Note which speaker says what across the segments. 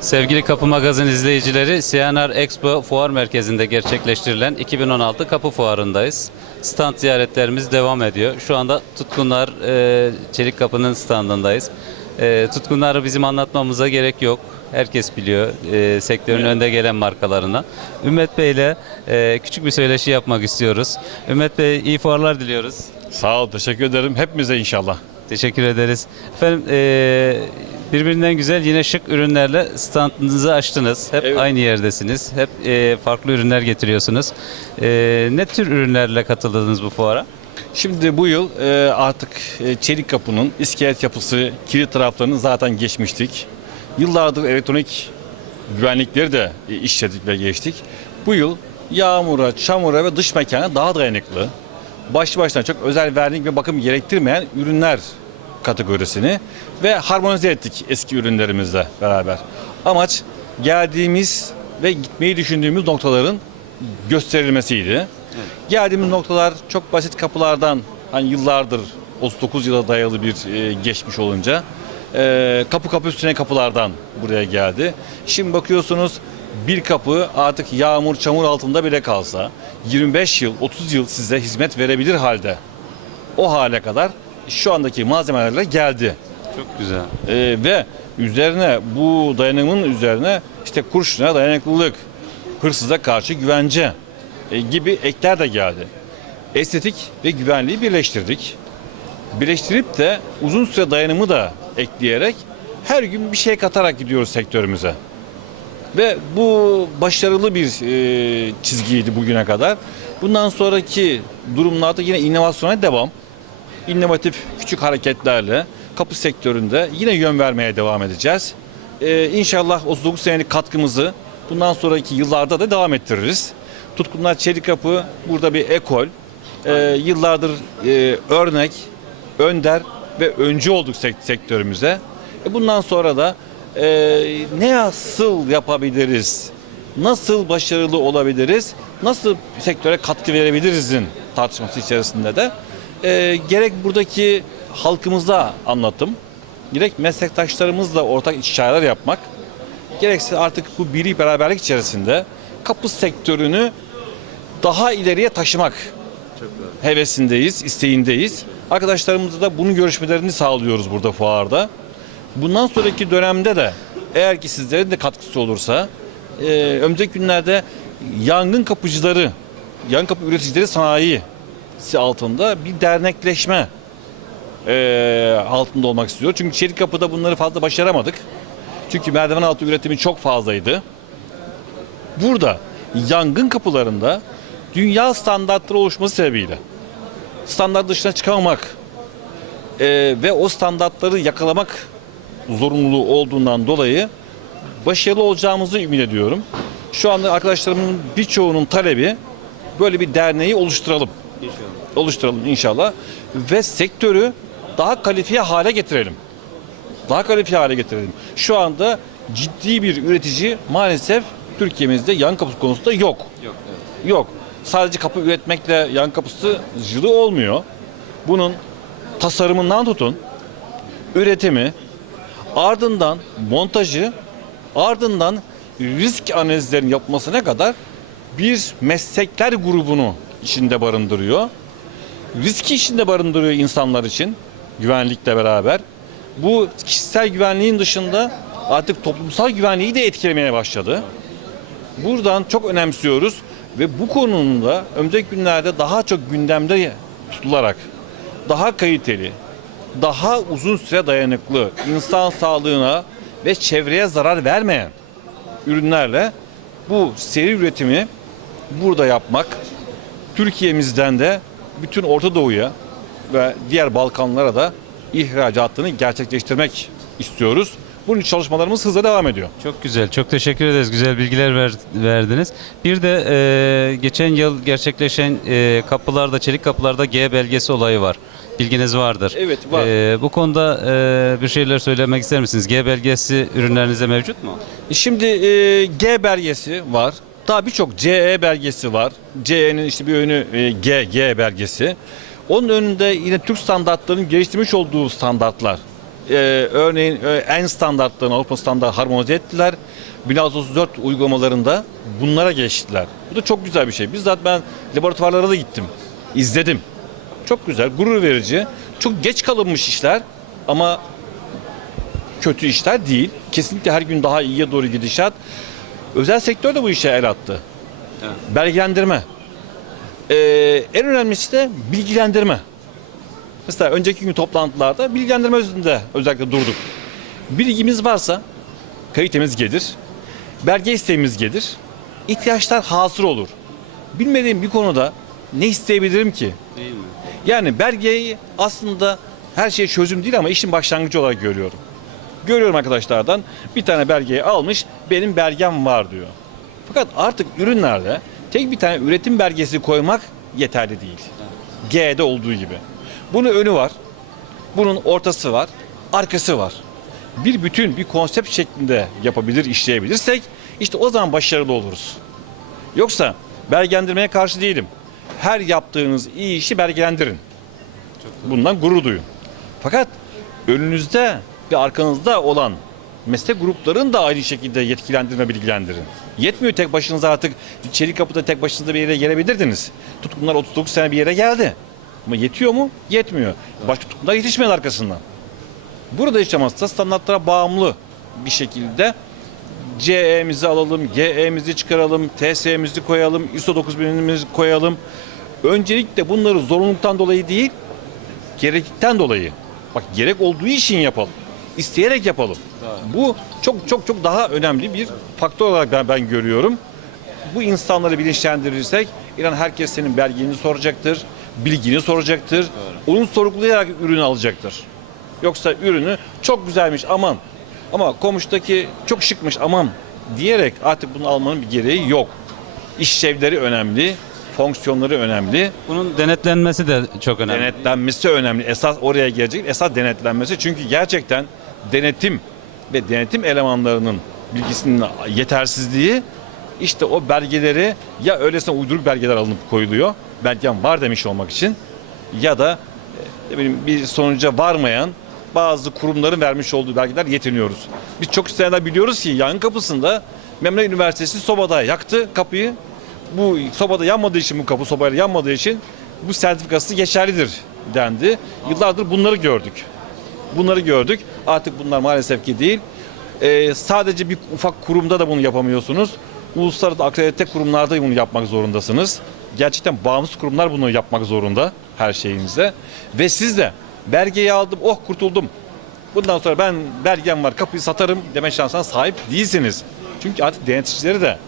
Speaker 1: Sevgili Kapı Magazin izleyicileri, CNR Expo Fuar Merkezi'nde gerçekleştirilen 2016 Kapı Fuarı'ndayız. Stand ziyaretlerimiz devam ediyor. Şu anda Tutkunlar e, Çelik Kapı'nın standındayız. E, Tutkunlar'ı bizim anlatmamıza gerek yok. Herkes biliyor e, sektörün önde gelen markalarına. Ümmet Bey ile e, küçük bir söyleşi yapmak istiyoruz. Ümmet Bey iyi fuarlar diliyoruz.
Speaker 2: Sağ ol, teşekkür ederim. Hepimize inşallah.
Speaker 1: Teşekkür ederiz. Efendim e, birbirinden güzel yine şık ürünlerle standınızı açtınız. Hep
Speaker 2: Evet.
Speaker 1: aynı yerdesiniz. Hep e, farklı ürünler getiriyorsunuz. E, ne tür ürünlerle katıldınız bu fuara?
Speaker 2: Şimdi bu yıl e, artık e, çelik kapının iskelet yapısı, kilit taraflarını zaten geçmiştik. Yıllardır elektronik güvenlikleri de e, işledik ve geçtik. Bu yıl yağmura, çamura ve dış mekana daha dayanıklı, başlı başına çok özel vernik ve bakım gerektirmeyen ürünler kategorisini ve harmonize ettik eski ürünlerimizle beraber. Amaç geldiğimiz ve gitmeyi düşündüğümüz noktaların gösterilmesiydi. Geldiğimiz noktalar çok basit kapılardan hani yıllardır 39 yıla dayalı bir e, geçmiş olunca e, kapı kapı üstüne kapılardan buraya geldi. Şimdi bakıyorsunuz bir kapı artık yağmur çamur altında bile kalsa 25 yıl 30 yıl size hizmet verebilir halde o hale kadar şu andaki malzemelerle geldi.
Speaker 1: Çok güzel.
Speaker 2: Ee, ve üzerine bu dayanımın üzerine işte kurşuna dayanıklılık, hırsıza karşı güvence e, gibi ekler de geldi. Estetik ve güvenliği birleştirdik. Birleştirip de uzun süre dayanımı da ekleyerek her gün bir şey katarak gidiyoruz sektörümüze. Ve bu başarılı bir e, çizgiydi bugüne kadar. Bundan sonraki durumlarda yine inovasyona devam innovatif küçük hareketlerle kapı sektöründe yine yön vermeye devam edeceğiz. Ee, inşallah 39 senelik katkımızı bundan sonraki yıllarda da devam ettiririz. Tutkunlar Çelik Kapı burada bir ekol. Ee, yıllardır e, örnek, önder ve öncü olduk sek- sektörümüze. E, bundan sonra da e, ne nasıl yapabiliriz, nasıl başarılı olabiliriz, nasıl sektöre katkı verebilirizin tartışması içerisinde de e, gerek buradaki halkımıza anlatım, gerek meslektaşlarımızla ortak istişareler yapmak, gerekse artık bu birlik beraberlik içerisinde kapı sektörünü daha ileriye taşımak hevesindeyiz, isteğindeyiz. Arkadaşlarımızla da bunun görüşmelerini sağlıyoruz burada fuarda. Bundan sonraki dönemde de eğer ki sizlerin de katkısı olursa e, önümüzdeki günlerde yangın kapıcıları, yangın kapı üreticileri sanayi altında bir dernekleşme e, altında olmak istiyor. Çünkü çelik kapıda bunları fazla başaramadık. Çünkü merdiven altı üretimi çok fazlaydı. Burada yangın kapılarında dünya standartları oluşması sebebiyle standart dışına çıkamamak e, ve o standartları yakalamak zorunluluğu olduğundan dolayı başarılı olacağımızı ümit ediyorum. Şu anda arkadaşlarımın birçoğunun talebi böyle bir derneği oluşturalım. Oluşturalım inşallah ve sektörü daha kalifiye hale getirelim. Daha kalifiye hale getirelim. Şu anda ciddi bir üretici maalesef Türkiye'mizde yan kapı konusunda yok.
Speaker 1: Yok.
Speaker 2: Yok. Sadece kapı üretmekle yan kapısı cılı olmuyor. Bunun tasarımından tutun, üretimi, ardından montajı, ardından risk analizlerinin yapmasına kadar bir meslekler grubunu içinde barındırıyor. Riski içinde barındırıyor insanlar için güvenlikle beraber. Bu kişisel güvenliğin dışında artık toplumsal güvenliği de etkilemeye başladı. Buradan çok önemsiyoruz ve bu konunun da önümüzdeki günlerde daha çok gündemde tutularak daha kaliteli, daha uzun süre dayanıklı, insan sağlığına ve çevreye zarar vermeyen ürünlerle bu seri üretimi burada yapmak, Türkiye'mizden de bütün Orta Doğu'ya ve diğer Balkanlara da ihracatını gerçekleştirmek istiyoruz. Bunun için çalışmalarımız hızla devam ediyor.
Speaker 1: Çok güzel. Çok teşekkür ederiz. Güzel bilgiler ver- verdiniz. Bir de e, geçen yıl gerçekleşen e, kapılarda, çelik kapılarda G belgesi olayı var. Bilginiz vardır.
Speaker 2: Evet, var.
Speaker 1: E, bu konuda e, bir şeyler söylemek ister misiniz? G belgesi ürünlerinizde mevcut mu?
Speaker 2: Şimdi e, G belgesi var. Daha birçok CE belgesi var. CE'nin işte bir önü e, G, G belgesi. Onun önünde yine Türk standartlarının geliştirmiş olduğu standartlar e, örneğin e, en standartlarını Avrupa standart harmonize ettiler. 1634 uygulamalarında bunlara geçtiler. Bu da çok güzel bir şey. Bizzat ben laboratuvarlara da gittim. izledim. Çok güzel, gurur verici. Çok geç kalınmış işler ama kötü işler değil. Kesinlikle her gün daha iyiye doğru gidişat. Özel sektör de bu işe el attı. Belgelendirme. Ee, en önemlisi de bilgilendirme. Mesela önceki gün toplantılarda bilgilendirme üzerinde özellikle durduk. Bilgimiz varsa kalitemiz gelir, belge isteğimiz gelir, ihtiyaçlar hasır olur. Bilmediğim bir konuda ne isteyebilirim ki?
Speaker 1: Değil mi?
Speaker 2: Yani belgeyi aslında her şey çözüm değil ama işin başlangıcı olarak görüyorum. Görüyorum arkadaşlardan bir tane belgeyi almış benim belgem var diyor. Fakat artık ürünlerde tek bir tane üretim belgesi koymak yeterli değil. G'de olduğu gibi. Bunun önü var, bunun ortası var, arkası var. Bir bütün, bir konsept şeklinde yapabilir, işleyebilirsek işte o zaman başarılı oluruz. Yoksa belgelendirmeye karşı değilim. Her yaptığınız iyi işi belgelendirin. Bundan gurur duyun. Fakat önünüzde ve arkanızda olan meslek gruplarını da aynı şekilde yetkilendirme, bilgilendirin. Yetmiyor tek başınıza artık çelik kapıda tek başınıza bir yere gelebilirdiniz. Tutkunlar 39 sene bir yere geldi. Ama yetiyor mu? Yetmiyor. Başka tutkunlar yetişmeyen arkasından. Burada yaşamazsa standartlara bağımlı bir şekilde CE'mizi alalım, GE'mizi çıkaralım, TSE'mizi koyalım, ISO 9000'imizi koyalım. Öncelikle bunları zorunluluktan dolayı değil, gerekten dolayı. Bak gerek olduğu için yapalım. İsteyerek yapalım. Bu çok çok çok daha önemli bir faktör olarak ben, ben görüyorum. Bu insanları bilinçlendirirsek inan herkes senin belgeni soracaktır, bilgini soracaktır. Onu sorgulayarak ürünü alacaktır. Yoksa ürünü çok güzelmiş aman ama komşudaki çok şıkmış aman diyerek artık bunu almanın bir gereği yok. İşlevleri önemli, fonksiyonları önemli.
Speaker 1: Bunun denetlenmesi de çok önemli.
Speaker 2: Denetlenmesi önemli. Esas oraya gelecek. Esas denetlenmesi. Çünkü gerçekten denetim ve denetim elemanlarının bilgisinin yetersizliği işte o belgeleri ya öylesine uyduruk belgeler alınıp koyuluyor. Belgem var demiş olmak için ya da e, bir sonuca varmayan bazı kurumların vermiş olduğu belgeler yetiniyoruz. Biz çok seneler biliyoruz ki yangın kapısında Memleket Üniversitesi sobada yaktı kapıyı. Bu sobada yanmadığı için bu kapı sobayla yanmadığı için bu sertifikası geçerlidir dendi. Yıllardır bunları gördük. Bunları gördük. Artık bunlar maalesef ki değil. Ee, sadece bir ufak kurumda da bunu yapamıyorsunuz. Uluslararası akredite kurumlarda bunu yapmak zorundasınız. Gerçekten bağımsız kurumlar bunu yapmak zorunda her şeyinizde. Ve siz de belgeyi aldım, oh kurtuldum. Bundan sonra ben belgem var, kapıyı satarım deme şansına sahip değilsiniz. Çünkü artık denetçileri de,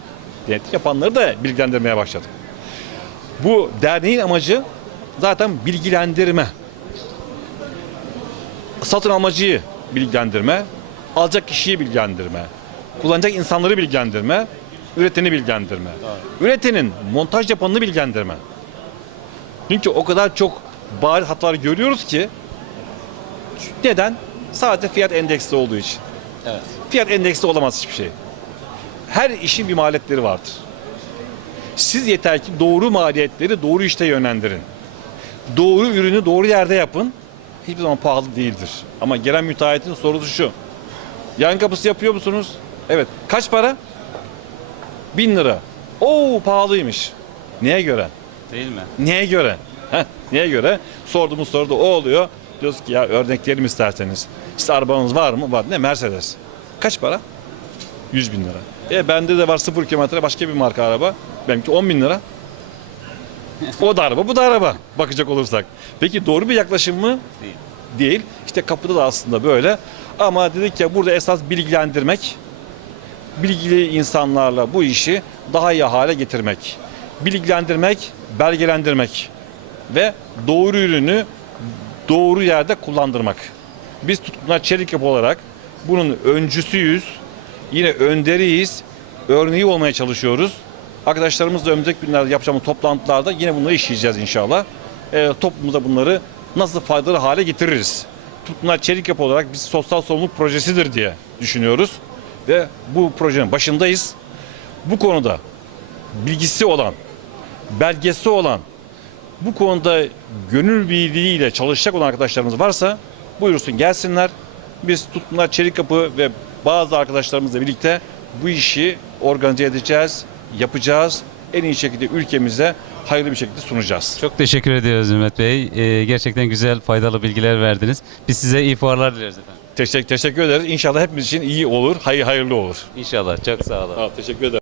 Speaker 2: denetim yapanları da bilgilendirmeye başladık. Bu derneğin amacı zaten bilgilendirme. Satın almacıyı bilgilendirme, alacak kişiyi bilgilendirme, kullanacak insanları bilgilendirme, üreteni bilgilendirme. Üretenin montaj yapanını bilgilendirme. Çünkü o kadar çok bariz hatalar görüyoruz ki neden? Sadece fiyat endeksli olduğu için.
Speaker 1: Evet.
Speaker 2: Fiyat endeksli olamaz hiçbir şey. Her işin bir maliyetleri vardır. Siz yeter ki doğru maliyetleri doğru işte yönlendirin. Doğru ürünü doğru yerde yapın. Hiçbir zaman pahalı değildir. Ama gelen müteahhitin sorusu şu. Yan kapısı yapıyor musunuz? Evet. Kaç para? Bin lira. Oo pahalıymış. Neye göre?
Speaker 1: Değil mi?
Speaker 2: Neye göre? Heh, neye göre? Sorduğumuz soruda o oluyor. Diyoruz ki ya örneklerim isterseniz. İşte arabanız var mı? Var. Ne? Mercedes. Kaç para? 100 bin lira. E bende de var sıfır kilometre başka bir marka araba. Benimki 10 bin lira. O da araba, bu da araba bakacak olursak. Peki doğru bir yaklaşım mı?
Speaker 1: Değil.
Speaker 2: Değil. İşte kapıda da aslında böyle. Ama dedik ya burada esas bilgilendirmek, bilgili insanlarla bu işi daha iyi hale getirmek. Bilgilendirmek, belgelendirmek ve doğru ürünü doğru yerde kullandırmak. Biz Tutkunlar Çelik Yapı olarak bunun öncüsüyüz, yine önderiyiz, örneği olmaya çalışıyoruz. Arkadaşlarımızla önümüzdeki günlerde yapacağımız toplantılarda yine bunları işleyeceğiz inşallah. Ee, toplumumuza bunları nasıl faydalı hale getiririz. Tutkunlar Çelik Yapı olarak biz sosyal sorumluluk projesidir diye düşünüyoruz. Ve bu projenin başındayız. Bu konuda bilgisi olan, belgesi olan, bu konuda gönül birliğiyle çalışacak olan arkadaşlarımız varsa buyursun gelsinler. Biz Tutkunlar Çelik Kapı ve bazı arkadaşlarımızla birlikte bu işi organize edeceğiz, yapacağız. En iyi şekilde ülkemize hayırlı bir şekilde sunacağız.
Speaker 1: Çok teşekkür ediyoruz Ümmet Bey. Ee, gerçekten güzel, faydalı bilgiler verdiniz. Biz size iyi fuarlar dileriz efendim.
Speaker 2: Teşekkür, teşekkür ederiz. İnşallah hepimiz için iyi olur, hayır hayırlı olur.
Speaker 1: İnşallah. Çok sağ olun.
Speaker 2: teşekkür ederim.